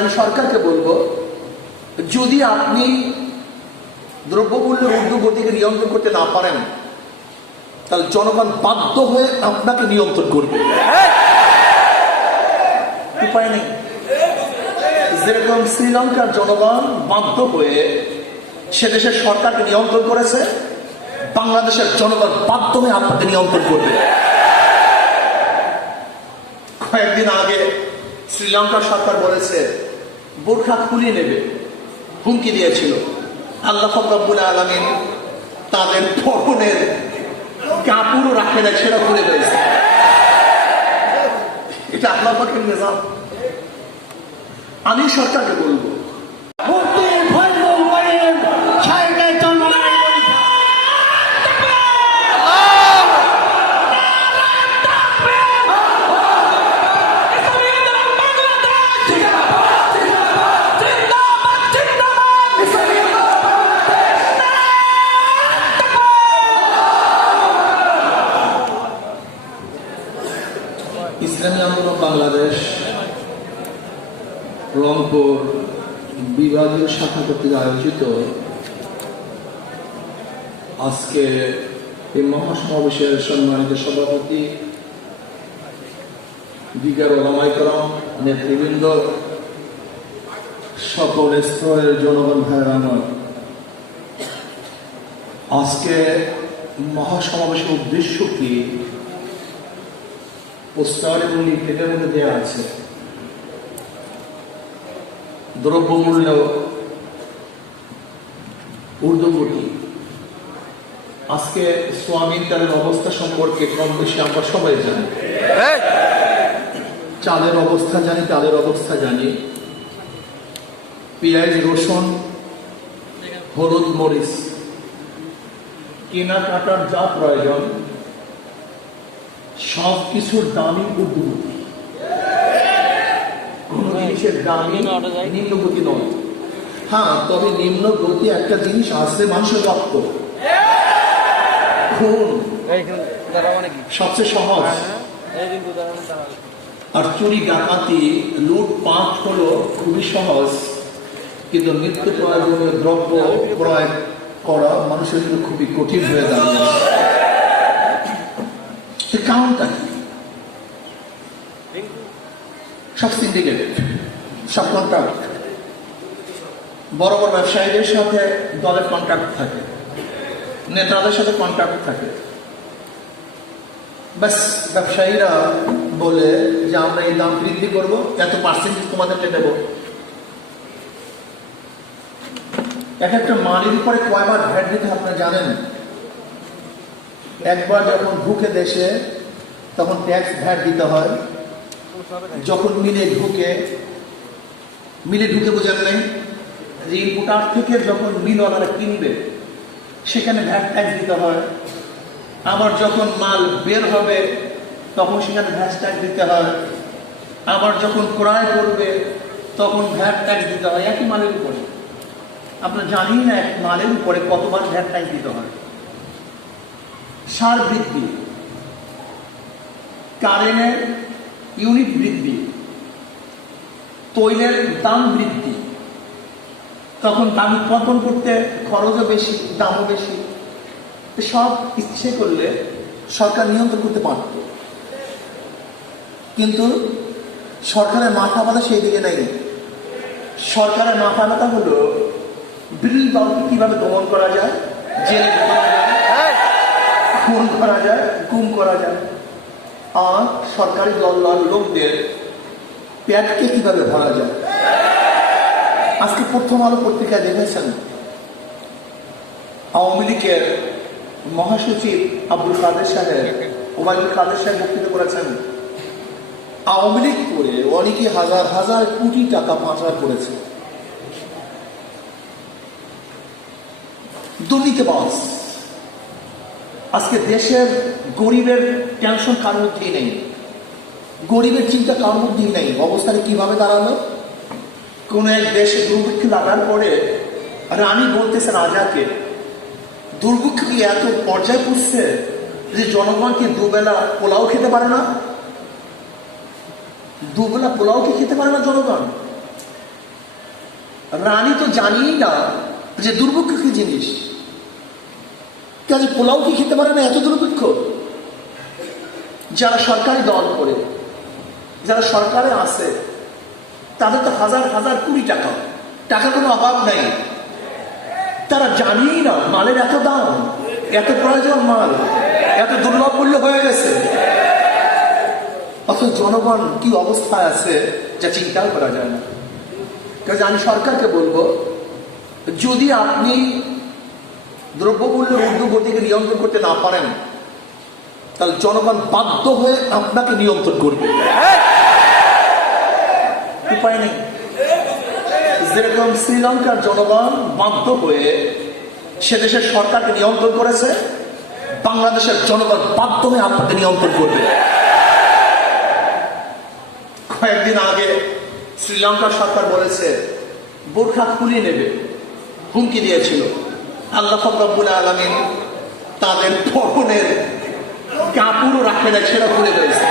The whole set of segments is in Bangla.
আমি সরকারকে বলবো, যদি আপনি দ্রব্যমূল্যের ঊর্ধ্বগতিকে নিয়ন্ত্রণ করতে না পারেন, তাহলে জনগণ বাধ্য হয়ে আপনাকে নিয়ন্ত্রণ করবে, উপায় নেই। যেরকম শ্রীলঙ্কার জনগণ বাধ্য হয়ে সে দেশের সরকারকে নিয়ন্ত্রণ করেছে, বাংলাদেশের জনগণ বাধ্য হয়ে আপনাকে নিয়ন্ত্রণ করবে। কয়েকদিন আগে শ্রীলঙ্কার সরকার বলেছে বোরখা খুলে নেবে, হুমকি দিয়েছিল। আল্লাহ রাব্বুল আলামিন তাদের পরনের কাপড়ও রাখে না, সেটা খুলে দিয়েছে। এটা আল্লাহ পাকের নিজাম। আমি সরকারকে বলবো, ইসলামী আন্দোলন বাংলাদেশ রংপুর বিভাগীয় শাখা কর্তৃক আয়োজিত আজকে এই মহাসমাবেশের সম্মানিত সভাপতি, দিগার ওলামায়ে কেরাম, নেতৃবৃন্দ, সকল স্তরের জনগণ ভাইয়েরা আমার, আজকে মহাসমাবেশের উদ্দেশ্য কি পোস্টার এবং লিফলেটের মধ্যে দেওয়া আছে। দ্রব্যমূল্য ঊর্ধ্বগতি, আজকে সোয়াবিন তেলের অবস্থা সম্পর্কে কম বেশি আমরা সবাই জানি। চালের অবস্থা জানি, তাদের অবস্থা জানি, পেঁয়াজ, রসুন, হলুদ, মরিচ কেনাকাটার যা প্রয়োজন সব কিছুর দামই ঊর্ধ্বগতি। কোন জিনিসের দামই নিম্নগতি নয়। হ্যাঁ, তবে নিম্ন গতি একটা জিনিস আছে, মানুষের রক্ত, খুন সবচেয়ে সহজ। আর চুরি, ডাকাতি, লুটপাট হলো খুবই সহজ, কিন্তু নিত্য প্রয়োজনীয় দ্রব্য ক্রয় করা মানুষের জন্য খুবই কঠিন হয়ে দাঁড়িয়েছে। কারণটা কি? সব সিন্ডিকেট, সব কন্ট্রাক্ট, বড় বড় ব্যবসায়ীদের সাথে দলের কন্ট্রাক্ট থাকে, নেতাদের সাথে কন্ট্রাক্ট থাকে। ব্যাস, ব্যবসায়ীরা বলে যে আমরা এই দাম বৃদ্ধি করব, এত পার্সেন্টেজ তোমাদেরকে দেব। এক একটা মালের উপরে কয়বার ভ্যাট দিতে আপনারা জানেন? একবার যখন ঢুকে দেশে তখন ট্যাক্স ভ্যাট দিতে হয়, যখন মিলে ঢুকে বোঝেন নাই যে ইম্পোর্টার থেকে যখন মিলওয়ালারা কিনবে সেখানে ভ্যাট ট্যাক্স দিতে হয়। আবার যখন মাল বের হবে তখন সেখানে ভ্যাট ট্যাক্স দিতে হয়। আবার যখন ক্রয় করবে তখন ভ্যাট ট্যাক্স দিতে হয়, একই মালের উপরে। আপনারা জানেন না এক মালের উপরে কতবার ভ্যাট ট্যাক্স দিতে হয়। সার বৃদ্ধি, কারেন্টের ইউনিট বৃদ্ধি, তৈলের দাম বৃদ্ধি, তখন দাম উৎপাদন করতে খরচও বেশি, দামও বেশি। সব ইচ্ছে করলে সরকার নিয়ন্ত্রণ করতে পারত, কিন্তু সরকারের মাথা ব্যথা সেই দিকে নেই। সরকারের মাথা ব্যথা হলো বিরোধী দলকে কিভাবে দমন করা যায়, জেলে ঢোকানো যায়, খুন করা যায়, গুম করা যায়, আর সরকারি দল লোকদের পেটকে কিভাবে ভরা যায়। আজকে প্রথম আলো পত্রিকায় দেখেছেন আওয়ামী লীগের মহাসচিব আব্দুল কাদের সাহেব, ওবায়দুল কাদের সাহেব বক্তৃতা করেছেন, আওয়ামী লীগ করে অনেকে হাজার হাজার কোটি টাকা পাচার করেছে। দুর্নীতিবাজ। আজকে দেশের গরিবের টেনশন কার মধ্যেই নেই, গরিবের চিন্তা কার মধ্যেই নেই। অবস্থাটা কিভাবে দাঁড়ালো? কোন এক দেশে দুর্ভিক্ষ লাগার পরে রানী বলতেছে রাজাকে, দুর্ভিক্ষ কি এত পর্যায়ে পুষছে যে জনগণকে দুবেলা পোলাও খেতে পারে না? দুবেলা পোলাও কি খেতে পারে না জনগণ? রানী তো জানিই না যে দুর্ভিক্ষ কি জিনিস। কাজে পোলাও কি খেতে পারে না, এত দুর্ভিক্ষ? যারা সরকারি দল করে, যারা সরকারে আছে, তাদের তো হাজার হাজার কোটি টাকা, টাকা কোনো অভাব নেই। তারা জানিই না মালের এত দাম, এত প্রয়োজন মাল, এত দুর্লভ মূল্য হয়ে গেছে। অথচ জনগণ কি অবস্থায় আছে যা চিন্তাও করা যায় না। কাজে আমি সরকারকে বলবো, যদি আপনি দ্রব্যমূল্যের ঊর্ধ্বগতিকে নিয়ন্ত্রণ করতে না পারেন, তাহলে জনগণ বাধ্য হয়ে আপনাকে নিয়ন্ত্রণ করবে, উপায় নেই। যেরকম শ্রীলঙ্কার জনগণ বাধ্য হয়ে সে দেশের সরকারকে নিয়ন্ত্রণ করেছে, বাংলাদেশের জনগণ বাধ্য হয়ে আপনাকে নিয়ন্ত্রণ করবে। কয়েকদিন আগে শ্রীলঙ্কার সরকার বলেছে বোরখা খুলে নেবে, হুমকি দিয়েছিল। আল্লাহ রব্বুল আলামিন তাদের পরনের কাপড়ও রাখে না, সেটা খুলে দিয়েছে।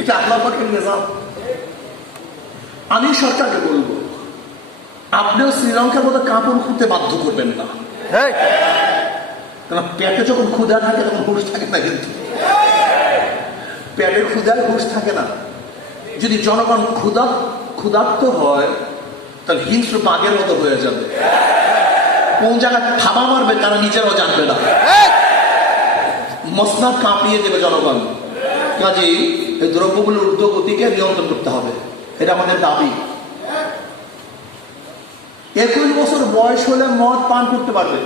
এটা আল্লাহ পাকের নিজাম। আমি সরকারকে বলবো, আপনিও শ্রীলঙ্কার মতো কাপড় খুলতে বাধ্য করবেন না। কারণ পেটে যখন ক্ষুধা থাকে তখন হুঁশ থাকে না, কিন্তু পেটে ক্ষুধায় হুঁশ থাকে না। যদি জনগণ ক্ষুধার্ত হয়, তাহলে হিংস্র বাঘের মতো হয়ে যাবে। কোন জায়গায় থাবা মারবে তারা নিজেরাও জানবে না, মসনদ কাঁপিয়ে দেবে জনগণ। কাজেই এই দ্রব্যমূল্যের ঊর্ধ্বগতিকে নিয়ন্ত্রণ করতে হবে, এটা আমাদের দাবি। 21 বছর বয়স হলে মদ পান করতে পারবে।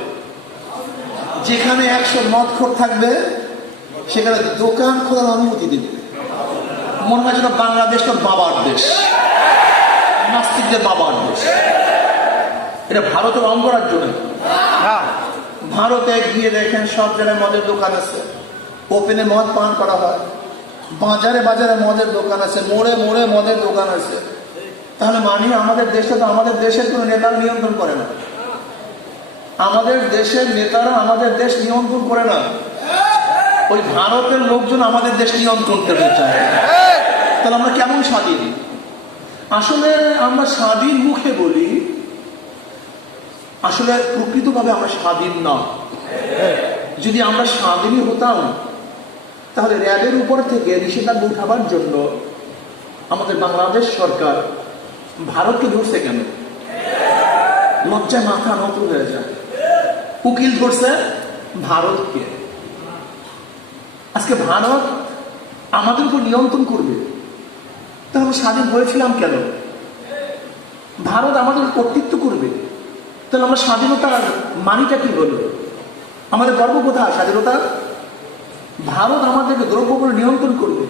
যেখানে 100 মদখোর থাকবে সেখানে দোকান খোলার অনুমতি দেবে। মনে হয় যেন বাংলাদেশ তো বাবার দেশ, নাস্তিকদের বাবার দেশ। এটা ভারতের অঙ্গরাজ্য নয়। ভারতে গিয়ে দেখেন সব জায়গায় মদের দোকান আছে, ওপেনে মদ পান করা হয়, বাজারে বাজারে মদের দোকান আছে, মোড়ে মোড়ে মদের দোকান আছে। তাহলে মানি আমাদের দেশে তো আমাদের দেশের কোনো নেতারা নিয়ন্ত্রণ করে না। আমাদের দেশের নেতারা আমাদের দেশ নিয়ন্ত্রণ করে না, ওই ভারতের লোকজন আমাদের দেশ নিয়ন্ত্রণ করতে চায়। তাহলে আমরা কেমন স্বাধীন? আসলে আমরা স্বাধীন মুখে বলি, আসলে প্রকৃতভাবে আমরা স্বাধীন না। যদি আমরা স্বাধীনই হতাম, তাহলে র্যাবের উপর থেকে নিষেধাজ্ঞা উঠাবার জন্য আমাদের বাংলাদেশ সরকার ভারতকে ধরছে কেন? লজ্জায় মাথা নত হয়ে যায়। উকিল ধরছে ভারতকে। আজকে ভারত আমাদের উপর নিয়ন্ত্রণ করবে, তাহলে আমরা স্বাধীন হয়েছিলাম কেন? ভারত আমাদের কর্তৃত্ব করবে, তাহলে আমরা স্বাধীনতার মানিটা কি হলো? আমাদের গর্ব কোথায় স্বাধীনতা? ভারত আমাদেরকে দ্রব্যমূল্য নিয়ন্ত্রণ করবে,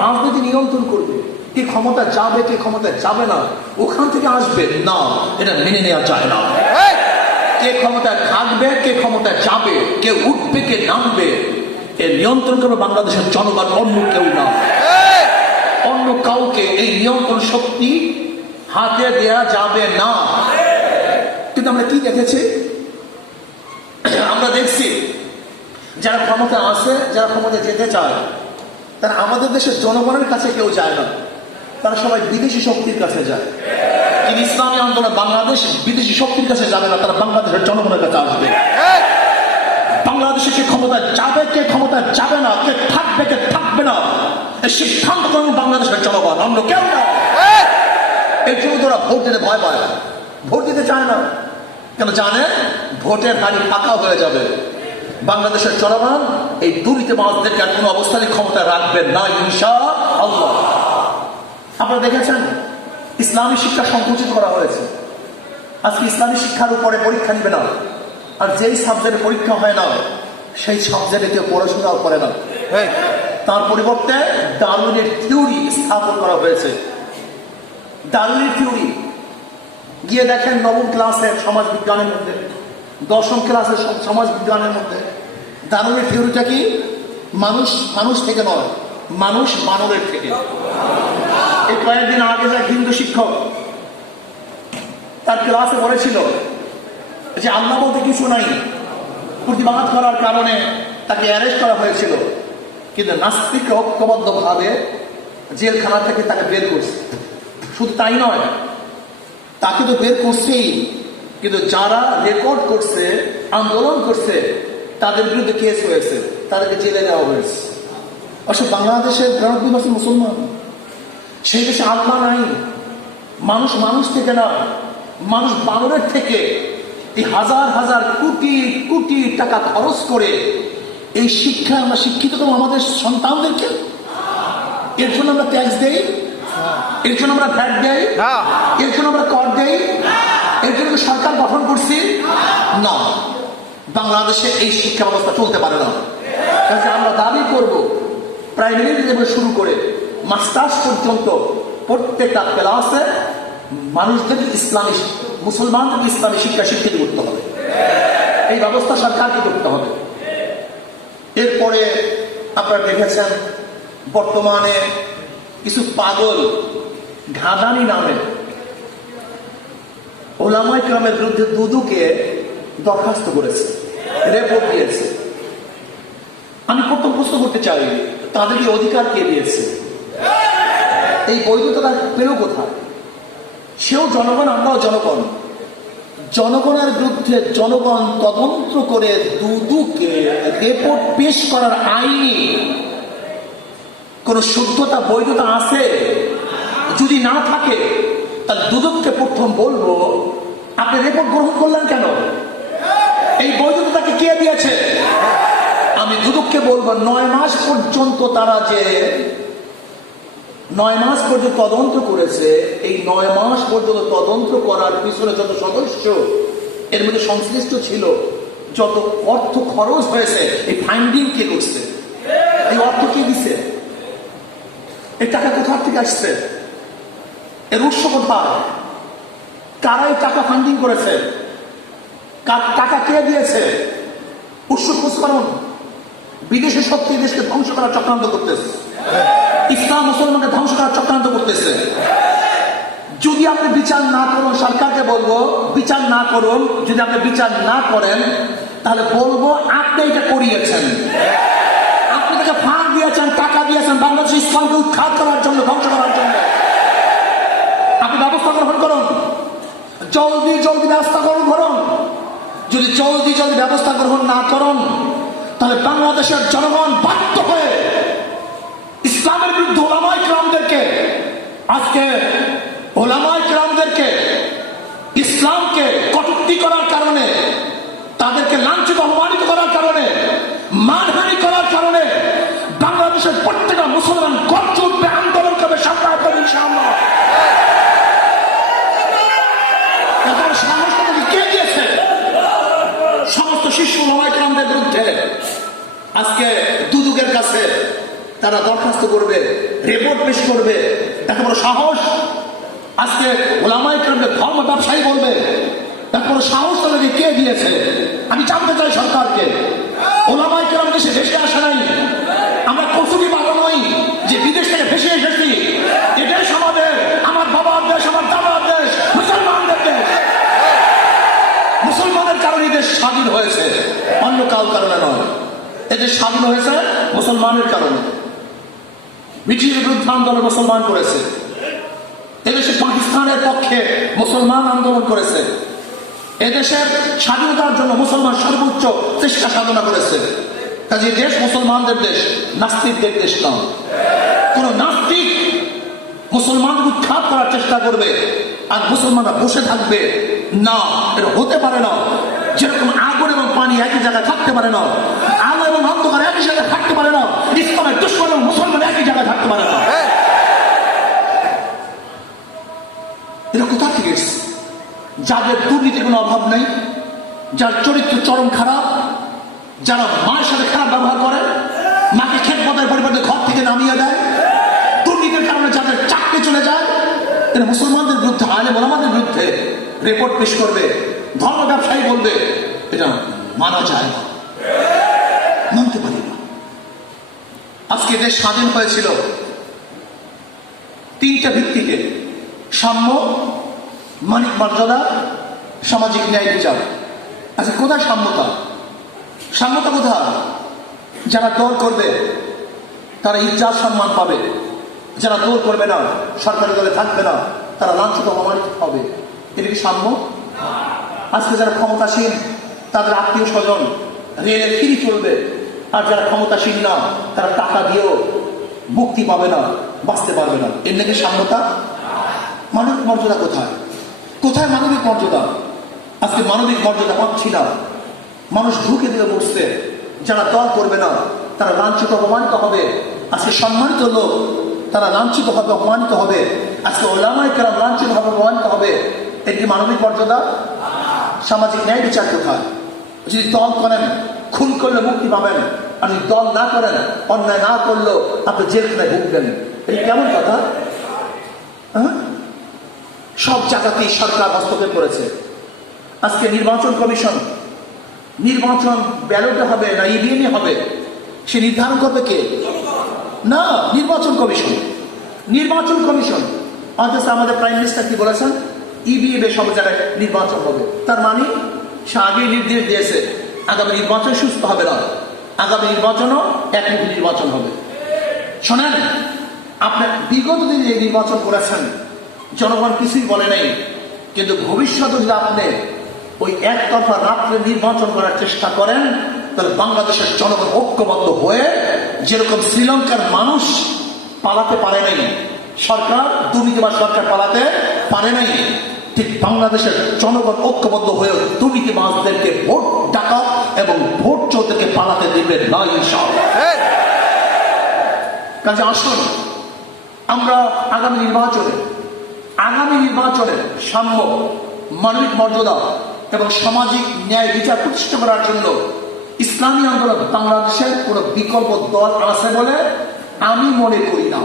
রাজনীতি নিয়ন্ত্রণ করবে, কে ক্ষমতা যাবে কে ক্ষমতা যাবে না ওখান থেকে আসবে না, এটা মেনে নেওয়া যায় না। কে ক্ষমতায় থাকবে কে ক্ষমতায় যাবে, কে উঠবে কে নামবে, এ নিয়ন্ত্রণ করবে বাংলাদেশের জনগণ, অন্য কেউ না। অন্য কাউকে এই নিয়ন্ত্রণ শক্তি হাতে দেয়া যাবে না। কিন্তু আমরা কি দেখেছি? আমরা দেখছি যারা ক্ষমতা আছে, যারা ক্ষমতা যেতে চায়, তারা আমাদের দেশের জনগণের কাছে কেউ যায় না, তারা সবাই বিদেশি শক্তির কাছে যায়। কিন্তু ইসলামী আন্দোলন বাংলাদেশ বিদেশি শক্তির কাছে যাবে না, তারা বাংলাদেশের জনগণের কাছে আসবে। বাংলাদেশে কে ক্ষমতা যাবে কে ক্ষমতা যাবে না, কে থাকবে কে থাকবে না, এই সিদ্ধান্ত বাংলাদেশের জনগণ, অন্য কেউ না। এই জন্য তোরা ভোট দিতে ভয় পায়, ভোট দিতে চায় না। কেন জানে ভোটের হাড়ি ফাঁকা হয়ে যাবে। বাংলাদেশের জনগণ এই দুর্নীতিবাজদেরকে আর কোনো অবস্থায় ক্ষমতা রাখবেন না ইনশাআল্লাহ। আপনারা দেখেছেন ইসলামী শিক্ষা সংকুচিত করা হয়েছে। আজকে ইসলামী শিক্ষার উপরে পরীক্ষা নিবে না, আর যেই সাবজেক্টে পরীক্ষা হয় না সেই সাবজেক্টে কেউ পড়াশোনাও করে না। তার পরিবর্তে ডারউইনের থিওরি স্থাপন করা হয়েছে। ডারউইনের থিওরি গিয়ে দেখেন নবম ক্লাসের সমাজ বিজ্ঞানের মধ্যে, দশম ক্লাসের সমাজ বিজ্ঞানের মধ্যে ডারউইনের থিওরিটা কি? মানুষ মানুষ থেকে নয়, মানুষ মানবের থেকে। এই কয়েকদিন আগে যে হিন্দু শিক্ষক তার ক্লাসে বলেছিল যে আল্লাহ বলতে কিছু নাই, প্রতিবাদ করার কারণে তাকে অ্যারেস্ট করা হয়েছিল, কিন্তু নাস্তিক ঐক্যবদ্ধ ভাবে জেলখানা থেকে তাকে বের করছে। শুধু তাই নয়, তাকে তো বের করছেই, কিন্তু যারা রেকর্ড করছে, আন্দোলন করছে, তাদের বিরুদ্ধে কেস হয়েছে, তাদেরকে জেলে দেওয়া হয়েছে। অবশ্য বাংলাদেশের 92% মুসলমান, সেই দেশে আল্লাহ নাই, মানুষ মানুষ থেকে না, মানুষ বানরের থেকে এই হাজার হাজার কোটি কোটি টাকা খরচ করে এই শিক্ষা আমরা শিক্ষিত করবো আমাদের সন্তানদেরকে। এর জন্য আমরা ট্যাক্স দেই, এর জন্য আমরা ভ্যাট দেই, এর জন্য আমরা কর দেই, এর জন্য সরকার গঠন করছি না। বাংলাদেশে এই শিক্ষা ব্যবস্থা চলতে পারে না। কাজে আমরা দাবি করব প্রাইমারি লেভেল শুরু করে মাস্টার্স পর্যন্ত প্রত্যেকটা ক্লাসে মানুষদের ইসলামী, মুসলমানদের ইসলামী শিক্ষা শিক্ষিত করতে হবে। এই ব্যবস্থা সরকারকে করতে হবে। এরপরে আপনারা দেখেছেন বর্তমানে কিছু পাগল ঘাদানি নামে ওলামায়ে কেরামের বিরুদ্ধে দুদুকে দরখাস্ত করেছে, রিপোর্ট দিয়েছে। আমি প্রথম প্রশ্ন করতে চাই, তাদেরকে অধিকার কে দিয়েছে? এই বৈধতা পেল কোথায়? সেও জনগণ, আমরাও জনগণ। জনগণের বিরুদ্ধে জনগণ তদন্ত করে দুদুকে রিপোর্ট পেশ করার আইনি কোন শুদ্ধতা বৈধতা আছে? যদি না থাকে তাহলে দুদককে প্রথম বলবো, আপনি রিপোর্ট গ্রহণ করলেন কেন? এই বৈধতাকে কে দিয়েছে? আমি দুদককে বলবো 9 মাস পর্যন্ত তারা যে 9 মাস পর্যন্ত তদন্ত করেছে, এই 9 মাস পর্যন্ত তদন্ত করার পিছনে যত সদস্য এর মধ্যে সংশ্লিষ্ট ছিল, যত অর্থ খরচ হয়েছে, এই ফাইন্ডিং কে করছে? এই অর্থ কে দিছে? এই টাকা কোথা থেকে আসছে? এর উৎস কোথায়? কারা এই টাকা ফান্ডিং করেছে? টাকা কে দিয়েছে? উৎস খোঁজ করুন। বিদেশি শক্তি দেশকে ধ্বংস করার চক্রান্ত করতেছে, ইসলাম মুসলমানকে ধ্বংস করার চক্রান্ত করতেছে। যদি আপনি বিচার না করুন, সরকারকে বলবো বিচার না করুন। যদি আপনি বিচার না করেন তাহলে বলবো আপনি এটা করিয়েছেন, আপনি তাকে ফাঁক দিয়েছেন, টাকা দিয়েছেন বাংলাদেশ ইসলামকে উৎখাত করার জন্য, ধ্বংস করার জন্য। আপনি ব্যবস্থা গ্রহণ করুন, জলদি জলদি ব্যবস্থা গ্রহণ করুন। যদি জলদি জলদি ব্যবস্থা গ্রহণ না করুন তাহলে বাংলাদেশের জনগণ বাধ্য হয়ে ইসলামের বিরুদ্ধে ওলামায়ে কেরামদেরকে, আজকে ওলামায়ে কেরামদেরকে ইসলামকে কটূক্তি করার কারণে, তাদেরকে লাঞ্ছিত অপমানিত করার কারণে, মানহানি করার কারণে বাংলাদেশের প্রত্যেকটা মুসলমান গর্জে উঠবে, আন্দোলন করবে, সামনে করবে ইনশাআল্লাহ। সাহস তাদেরকে কে দিয়েছে? সমস্ত শিশু ওলামায়ে কেরামদের বিরুদ্ধে আজকে দুদকের কাছে তারা দরখাস্ত করবে, রিপোর্ট পেশ করবে। এত বড় সাহস আজকে ওলামায়ে কেরামকে ধর্ম ব্যবসায়ী বলবে, এত বড় সাহস তাদেরকে কে দিয়েছে? আমি জানতে চাই সরকারকে। ওলামায়ে কেরাম দেশে ভেসে আসে নাই, আমরা কসুরি বাবা নই যে বিদেশ থেকে ভেসে এসেছি। এটাই আমাদের, আমার বাবার দেশ, আমার দাদার দেশ, মুসলমানদের দেশ। মুসলমানের কারণে দেশ স্বাধীন হয়েছে, অন্য কারোর কারণে নয়। এদেশ স্বাধীন হয়েছে মুসলমানের কারণে। ব্রিটিশের বিরুদ্ধে আন্দোলন মুসলমান করেছে, এদেশে পাকিস্তানের পক্ষে মুসলমান আন্দোলন করেছে, এদেশের স্বাধীনতার জন্য মুসলমান সর্বোচ্চ চেষ্টা সাধনা করেছে। কাজে দেশ মুসলমানদের দেশ, নাস্তিকদের দেশ নয়। কোন নাস্তিক মুসলমানদের উৎখাত করার চেষ্টা করবে আর মুসলমানরা বসে থাকবে না, এটা হতে পারে না। যেরকম আগুন এবং পানি একই জায়গায় থাকতে পারে না, আলো এবং অন্ধকার একই জায়গায় থাকতে পারে না, ইসলামের দুশমন এবং মুসলমান একই জায়গায় থাকতে পারে না। এটা কোথা থেকে এসছে? যাদের দুর্নীতির কোনো অভাব নেই, যার চরিত্র চরম খারাপ, যারা মায়ের সাথে খারাপ ব্যবহার করে, মাকে খেদমতের পরিবর্তে ঘর থেকে নামিয়ে দেয়, দুর্নীতির কারণে যাদের চাকরি চলে যায়, এরা মুসলমানদের বিরুদ্ধে, আলেম ওলামাদের বিরুদ্ধে রিপোর্ট পেশ করবে, ধর্ম ব্যবসায়ী বলবে। এটা মানা যায় না, মানতে পারি না। আজকে দেশ স্বাধীন হয়েছিল 3টা ভিত্তিতে: সাম্য, মানিক মর্যাদা, সামাজিক ন্যায় বিচার। আচ্ছা, কোথায় সাম্যতা? সাম্যতা কোথায়? যারা দল করবে তারা ইজ্জত সম্মান পাবে, যারা দল করবে না, সরকারি দলে থাকবে না, তারা লাঞ্ছিত অপমানিত হবে। এটা কি সাম্য? আজকে যারা ক্ষমতাসীন তাদের আত্মীয় স্বজন রেলে ফিরি চলবে, আর যারা ক্ষমতাসীন না তারা টাকা দিয়েও মুক্তি পাবে না, বাঁচতে পারবে না। এর নাকি সাম্যতা? মানবিক মর্যাদা কোথায়? কোথায় মানবিক মর্যাদা? আজকে মানবিক মর্যাদা পাচ্ছি না। মানুষ ঢুকে দিলে বসছে, যারা দল করবে না তারা লাঞ্ছিত অপমানিত হবে। আজকে সম্মানিত লোক তারা লাঞ্ছিত হবে, অপমানিত হবে। আজকে ওলামায়ে কেরাম লাঞ্ছিত হবে, অপমানিত হবে। এটি মানবিক মর্যাদা? সামাজিক ন্যায় বিচার কোথায়? যদি দল করেন খুন করলে মুক্তি পাবেন, আর যদি দল না করেন, অন্যায় না করলেও আপনি জেলখানায় ভুগবেন। এটি কেমন কথা? সব জায়গাতেই সরকার হস্তক্ষেপ করেছে। আজকে নির্বাচন কমিশন, নির্বাচন ব্যালটে হবে না ইভিএমে হবে সে নির্ধারণ করবে কে? না, নির্বাচন কমিশন। নির্বাচন কমিশন অথচ আমাদের প্রাইম মিনিস্টার কি বলেছেন? ইভিএমে সব জায়গায় নির্বাচন হবে। তার মানে সে আগেই নির্দেশ দিয়েছে আগামী নির্বাচন সুস্থ হবে না, আগামী নির্বাচনও একমুখী নির্বাচন হবে। শোনেন, আপনি বিগত দিনে এই নির্বাচন করেছেন, জনগণ কিছুই বলে নাই, কিন্তু ভবিষ্যতে যদি আপনি ওই একতরফা রাত্রে নির্বাচন করার চেষ্টা করেন, তাহলে বাংলাদেশের জনগণ ঐক্যবদ্ধ হয়ে যেরকম শ্রীলঙ্কার মানুষ পালাতে পারে নাই, সরকার দুর্নীতিবাজ সরকার পালাতে পারে নাই, ঠিক বাংলাদেশের জনগণ ঐক্যবদ্ধ হয়ে দুর্নীতিবাজদেরকে ভোট ডাকাত এবং ভোট চোরদেরকে পালাতে দেবে না ইনশাআল্লাহ। কাজে আসুন আমরা আগামী নির্বাচনে সাম্য, মানবিক মর্যাদা এবং সামাজিক ন্যায় বিচার প্রতিষ্ঠা করার জন্য ইসলামী আন্দোলন বাংলাদেশের কোন বিকল্প দল আছে বলে আমি মনে করি না।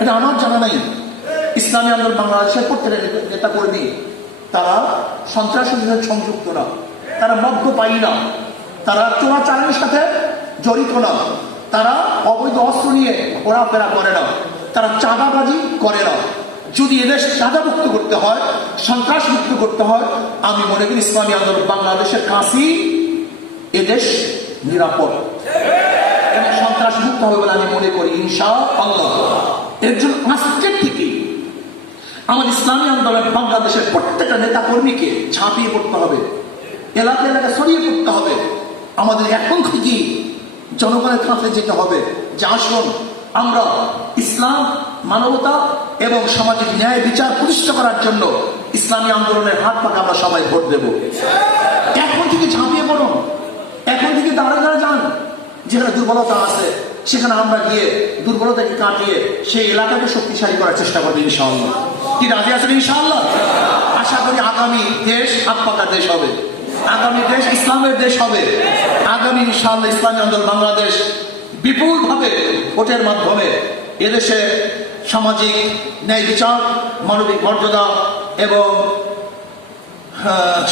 এটা আমার জানা নাই। ইসলামী আন্দোলন বাংলাদেশের প্রত্যেক নেতা কর্মী তারা সন্ত্রাসের সাথে সংযুক্ত না, তারা মদ্যপায়ী না, তারা চোরাচালানের সাথে জড়িত না, তারা অবৈধ অস্ত্র নিয়ে ঘোরাফেরা করে না, তারা চাঁদাবাজি করে না। যদি এদেশ চাঁদামুক্ত করতে হয়, সন্ত্রাস মুক্ত করতে হয়, আমি মনে করি ইসলামী আন্দোলন বাংলাদেশের কাছেই এদেশ নিরাপদ এবং সন্ত্রাস মুক্ত হবে বলে আমি মনে করি ইনশাআল্লাহ। এর জন্য আজকের থেকে আমাদের ইসলামী আন্দোলন বাংলাদেশের প্রত্যেকটা নেতা কর্মীকে ঝাঁপিয়ে পড়তে হবে, এলাকা এলাকা ছড়িয়ে পড়তে হবে। আমাদের এখন থেকে জনগণের কাছে যেতে হবে যে আসুন আমরা ইসলাম, মানবতা এবং সামাজিক ন্যায় বিচার প্রতিষ্ঠা করার জন্য ইসলামী আন্দোলনের হাত পাকে আমরা সবাই ভোট দেব। এখন থেকে ঝাঁপিয়ে পড়ুন, এখন থেকে দাঁড়ায় যান। যেখানে দুর্বলতা আছে সেখানে আমরা গিয়ে দুর্বলতাকে কাটিয়ে সেই এলাকাকে শক্তিশালী করার চেষ্টা করবো ইনশাআল্লাহ। কি রাজি আছেন ইনশাআল্লাহ? আশা করি আগামী দেশ হাত পাকার দেশ হবে, আগামী দেশ ইসলামের দেশ হবে। আগামী ইনশাআল্লাহ ইসলামী আন্দোলন বাংলাদেশ বিপুল ভাবে ভোটের মাধ্যমে এদেশে সামাজিক ন্যায় বিচার, মানবিক মর্যাদা এবং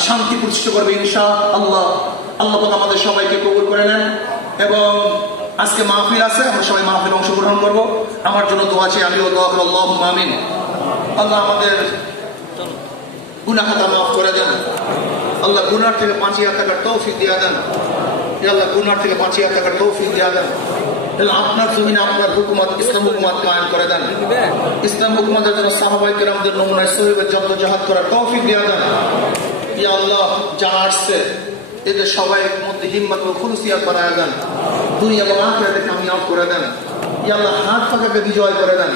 শান্তি প্রতিষ্ঠা করবে ইনশাআল্লাহ। আল্লাহ পাক আমাদের সবাইকে কবুল করে নেন। এবং আজকে মাহফিল আছে, আমরা সবাই মাহফিল অংশগ্রহণ করবো। আমার জন্য দোয়া আছে, আমিও দোয়া করব। আল্লাহুম্মা আমিন। আল্লাহ আমাদের গুনাহ খাতা মাফ করে দেন। আল্লাহ গুনার থেকে বাঁচিয়ে থাকার তৌফিক দিয়ে দেন। আল্লাহ গুনার থেকে বাঁচিয়ে থাকার তৌফিক দিয়ে দেন। আপনার জমিনে আপনার হুকুমত, ইসলাম হুকুমত কায়েম করে দেন। ইসলাম হুকুমতের জন্য সাহাবায়ে কেরামদের নমুনায় সহিবের জদ্দোজাহাদ করার তৌফিক দিয়ে দেন। ইয়া আল্লাহ, যারা আসছে এদের সবাই মধ্যে হিম্মত ও খুলুসিয়াত বানায় দেন, দুনিয়া এবং আখিরাতে কামিয়াব করে দেন। ইয়া আল্লাহ, হাত পাকাকে বিজয় করে দেন।